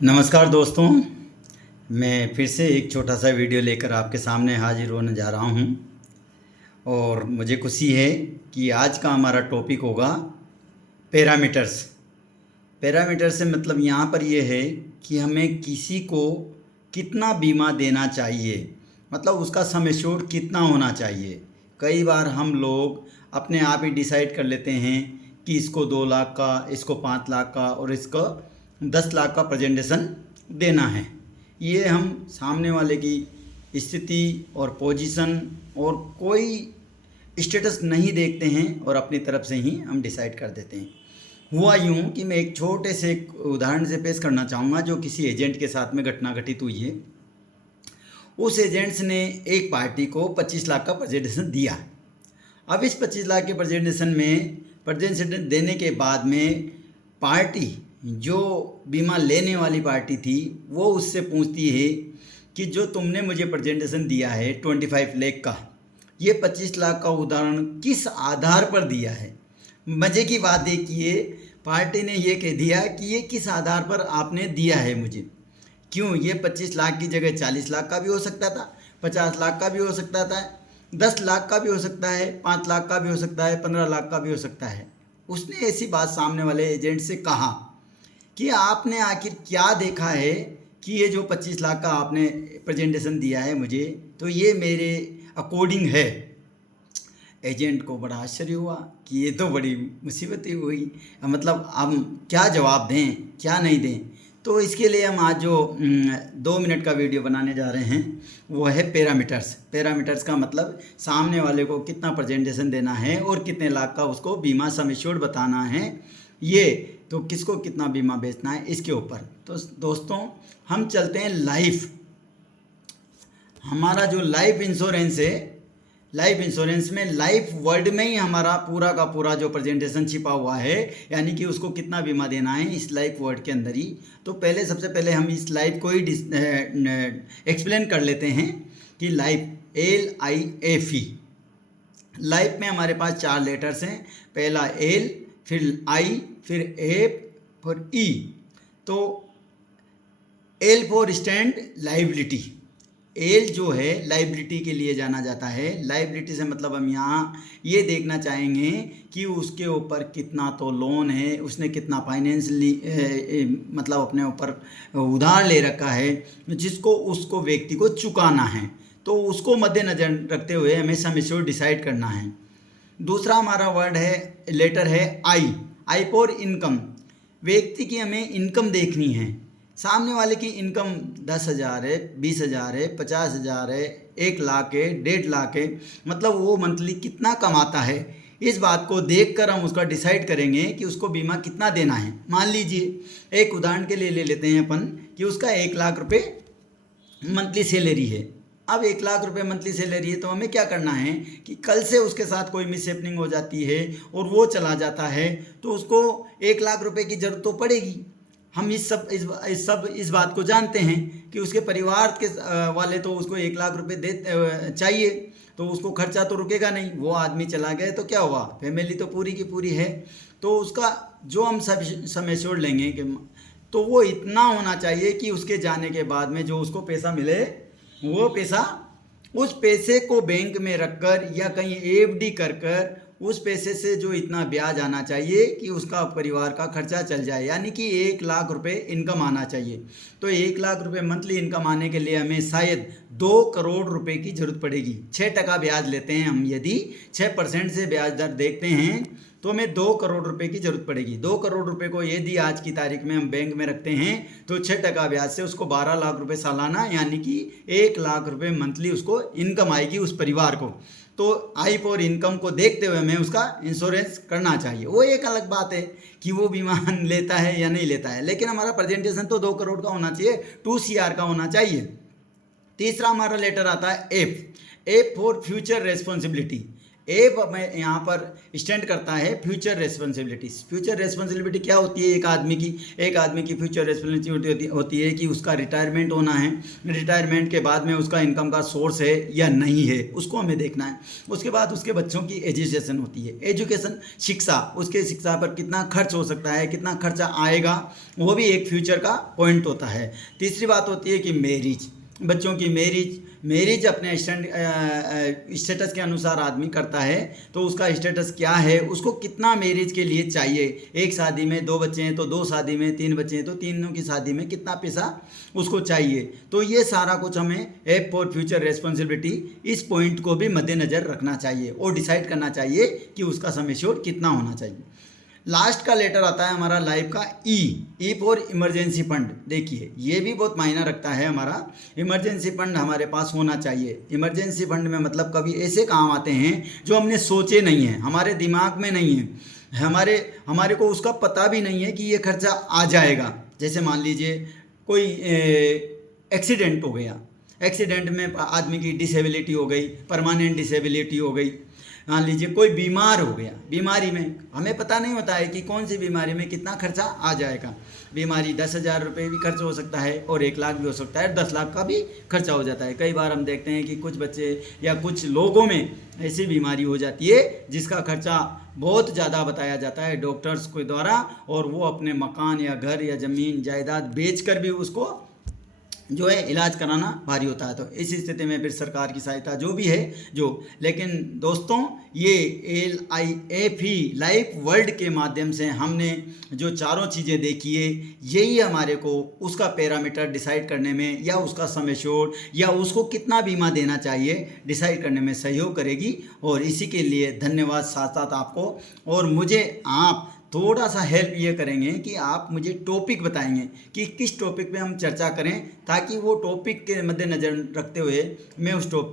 नमस्कार दोस्तों, मैं फिर से एक छोटा सा वीडियो लेकर आपके सामने हाजिर होने जा रहा हूं और मुझे खुशी है कि आज का हमारा टॉपिक होगा पैरामीटर्स। पैरामीटर से मतलब यहाँ पर ये है कि हमें किसी को कितना बीमा देना चाहिए, मतलब उसका सम एश्योर्ड कितना होना चाहिए। कई बार हम लोग अपने आप ही डिसाइड कर लेते हैं कि इसको 2 लाख का, इसको 5 लाख का और इसको 10 लाख का प्रेजेंटेशन देना है। ये हम सामने वाले की स्थिति और पोजीशन और कोई स्टेटस नहीं देखते हैं और अपनी तरफ से ही हम डिसाइड कर देते हैं। हुआ यूँ कि मैं एक छोटे से एक उदाहरण से पेश करना चाहूँगा जो किसी एजेंट के साथ में घटना घटित हुई है। उस एजेंट्स ने एक पार्टी को 25 लाख का प्रेजेंटेशन दिया। अब इस 25 लाख के प्रेजेंटेशन देने के बाद में पार्टी, जो बीमा लेने वाली पार्टी थी, वो उससे पूछती है कि जो तुमने मुझे प्रेजेंटेशन दिया है 25 लाख का, ये 25 लाख का उदाहरण किस आधार पर दिया है। मज़े की बात देखिए, पार्टी ने ये कह दिया कि ये किस आधार पर आपने दिया है मुझे। क्यों? ये 25 लाख की जगह 40 लाख का भी हो सकता था, 50 लाख का भी हो सकता था, 10 लाख का भी हो सकता है, 5 लाख का भी हो सकता है, 15 लाख का भी हो सकता है। उसने ऐसी बात सामने वाले एजेंट से कहा कि आपने आखिर क्या देखा है कि ये जो 25 लाख का आपने प्रेजेंटेशन दिया है मुझे, तो ये मेरे अकॉर्डिंग है। एजेंट को बड़ा आश्चर्य हुआ कि ये तो बड़ी मुसीबत ही हुई, मतलब हम क्या जवाब दें, क्या नहीं दें। तो इसके लिए हम आज जो 2 मिनट का वीडियो बनाने जा रहे हैं वो है पैरामीटर्स। पैरामीटर्स का मतलब सामने वाले को कितना प्रेजेंटेशन देना है और कितने लाख का उसको बीमा सम एश्योर्ड बताना है, ये तो किसको कितना बीमा बेचना है इसके ऊपर। तो दोस्तों हम चलते हैं लाइफ। हमारा जो लाइफ इंश्योरेंस है, लाइफ इंश्योरेंस में लाइफ वर्ड में ही हमारा पूरा का पूरा जो प्रेजेंटेशन छिपा हुआ है, यानी कि उसको कितना बीमा देना है इस लाइफ वर्ड के अंदर ही। तो सबसे पहले हम इस लाइफ को ही एक्सप्लेन कर लेते हैं कि लाइफ LIFE। लाइफ में हमारे पास 4 लेटर्स हैं, पहला L, फिर I, फिर F, फिर E। तो L for stand liability. L जो है लाइबिलिटी के लिए जाना जाता है। लाइबिलिटी से मतलब हम यहाँ ये देखना चाहेंगे कि उसके ऊपर कितना तो लोन है, उसने कितना फाइनेंस मतलब अपने ऊपर उधार ले रखा है जिसको उसको व्यक्ति को चुकाना है। तो उसको मद्देनजर रखते हुए हमें सम एश्योर्ड डिसाइड करना है। दूसरा हमारा वर्ड है, लेटर है आई फॉर इनकम। व्यक्ति की हमें इनकम देखनी है। सामने वाले की इनकम 10,000 है, 20,000 है, 50,000 है, 1 लाख है, 1.5 लाख है, मतलब वो मंथली कितना कमाता है, इस बात को देखकर हम उसका डिसाइड करेंगे कि उसको बीमा कितना देना है। मान लीजिए एक उदाहरण के लिए ले लेते हैं अपन कि उसका 1 लाख रुपए मंथली सैलरी है। अब 1 लाख रुपए मंथली सैलरी है तो हमें क्या करना है कि कल से उसके साथ कोई मिसहैपनिंग हो जाती है और वो चला जाता है तो उसको 1 लाख रुपए की ज़रूरत तो पड़ेगी। हम इस बात को जानते हैं कि उसके परिवार के वाले तो उसको 1 लाख रुपए दे चाहिए, तो उसको खर्चा तो रुकेगा नहीं। वो आदमी चला गया तो क्या हुआ, फैमिली तो पूरी की पूरी है। तो उसका जो हम सम एश्योर्ड लेंगे कि तो वो इतना होना चाहिए कि उसके जाने के बाद में जो उसको पैसा मिले, वो पैसा उस पैसे को बैंक में रखकर या कहीं FD कर उस पैसे से जो इतना ब्याज आना चाहिए कि उसका परिवार का खर्चा चल जाए, यानी कि 1 लाख रुपए इनकम आना चाहिए। तो 1 लाख रुपए मंथली इनकम आने के लिए हमें शायद 2 करोड़ रुपए की ज़रूरत पड़ेगी। 6% ब्याज लेते हैं हम, यदि 6% से ब्याज दर देखते हैं तो हमें 2 करोड़ रुपए की ज़रूरत पड़ेगी। 2 करोड़ रुपए को यदि आज की तारीख में हम बैंक में रखते हैं तो 6% ब्याज से उसको 12 लाख रुपए सालाना, यानी कि 1 लाख रुपए मंथली उसको इनकम आएगी उस परिवार को। तो आई फॉर इनकम को देखते हुए हमें उसका इंश्योरेंस करना चाहिए। वो एक अलग बात है कि वो बीमा लेता है या नहीं लेता है, लेकिन हमारा प्रेजेंटेशन तो 2 करोड़ का होना चाहिए, 2 CR का होना चाहिए। तीसरा हमारा लेटर आता है F फॉर फ्यूचर रेस्पॉन्सिबिलिटी। ए में यहाँ पर स्टैंड करता है फ्यूचर रेस्पॉन्सिबिलिटीज। फ्यूचर रेस्पॉन्सिबिलिटी क्या होती है? एक आदमी की फ्यूचर रेस्पॉन्सिबिलिटी होती है कि उसका रिटायरमेंट होना है, रिटायरमेंट के बाद में उसका इनकम का सोर्स है या नहीं है, उसको हमें देखना है। उसके बाद उसके बच्चों की एजुकेशन होती है, एजुकेशन शिक्षा, उसके शिक्षा पर कितना खर्च हो सकता है, कितना खर्चा आएगा, वो भी एक फ्यूचर का पॉइंट होता है। तीसरी बात होती है कि मैरिज, बच्चों की मैरिज अपने स्टेटस के अनुसार आदमी करता है, तो उसका स्टेटस क्या है, उसको कितना मैरिज के लिए चाहिए। एक शादी में 2 बच्चे हैं तो 2 शादी में, 3 बच्चे हैं तो तीनों की शादी में कितना पैसा उसको चाहिए। तो ये सारा कुछ हमें एप फॉर फ्यूचर रेस्पॉन्सिबिलिटी, इस पॉइंट को भी मद्देनज़र रखना चाहिए और डिसाइड करना चाहिए कि उसका सम एश्योर्ड कितना होना चाहिए। लास्ट का लेटर आता है हमारा लाइफ का ई फॉर इमरजेंसी फंड। देखिए ये भी बहुत मायना रखता है, हमारा इमरजेंसी फंड हमारे पास होना चाहिए। इमरजेंसी फंड में मतलब कभी ऐसे काम आते हैं जो हमने सोचे नहीं हैं, हमारे दिमाग में नहीं है, हमारे को उसका पता भी नहीं है कि ये खर्चा आ जाएगा। जैसे मान लीजिए कोई एक्सीडेंट हो गया, एक्सीडेंट में आदमी की डिसेबिलिटी हो गई, परमानेंट डिसेबिलिटी हो गई। मान लीजिए कोई बीमार हो गया, बीमारी में हमें पता नहीं होता है कि कौन सी बीमारी में कितना खर्चा आ जाएगा। बीमारी 10,000 रुपये भी खर्च हो सकता है और 1 लाख भी हो सकता है, 10 लाख का भी खर्चा हो जाता है। कई बार हम देखते हैं कि कुछ बच्चे या कुछ लोगों में ऐसी बीमारी हो जाती है जिसका खर्चा बहुत ज़्यादा बताया जाता है डॉक्टर्स के द्वारा, और वो अपने मकान या घर या ज़मीन जायदाद बेच कर भी उसको जो है इलाज कराना भारी होता है। तो इस स्थिति में फिर सरकार की सहायता जो भी है लेकिन दोस्तों ये LIFE लाइफ वर्ल्ड के माध्यम से हमने जो चारों चीज़ें देखी है, यही हमारे को उसका पैरामीटर डिसाइड करने में या उसका सम एश्योर्ड या उसको कितना बीमा देना चाहिए डिसाइड करने में सहयोग करेगी। और इसी के लिए धन्यवाद साथ साथ आपको, और मुझे आप थोड़ा सा हेल्प ये करेंगे कि आप मुझे टॉपिक बताएंगे कि किस टॉपिक पे हम चर्चा करें, ताकि वो टॉपिक के मद्देनज़र रखते हुए मैं उस टॉपिक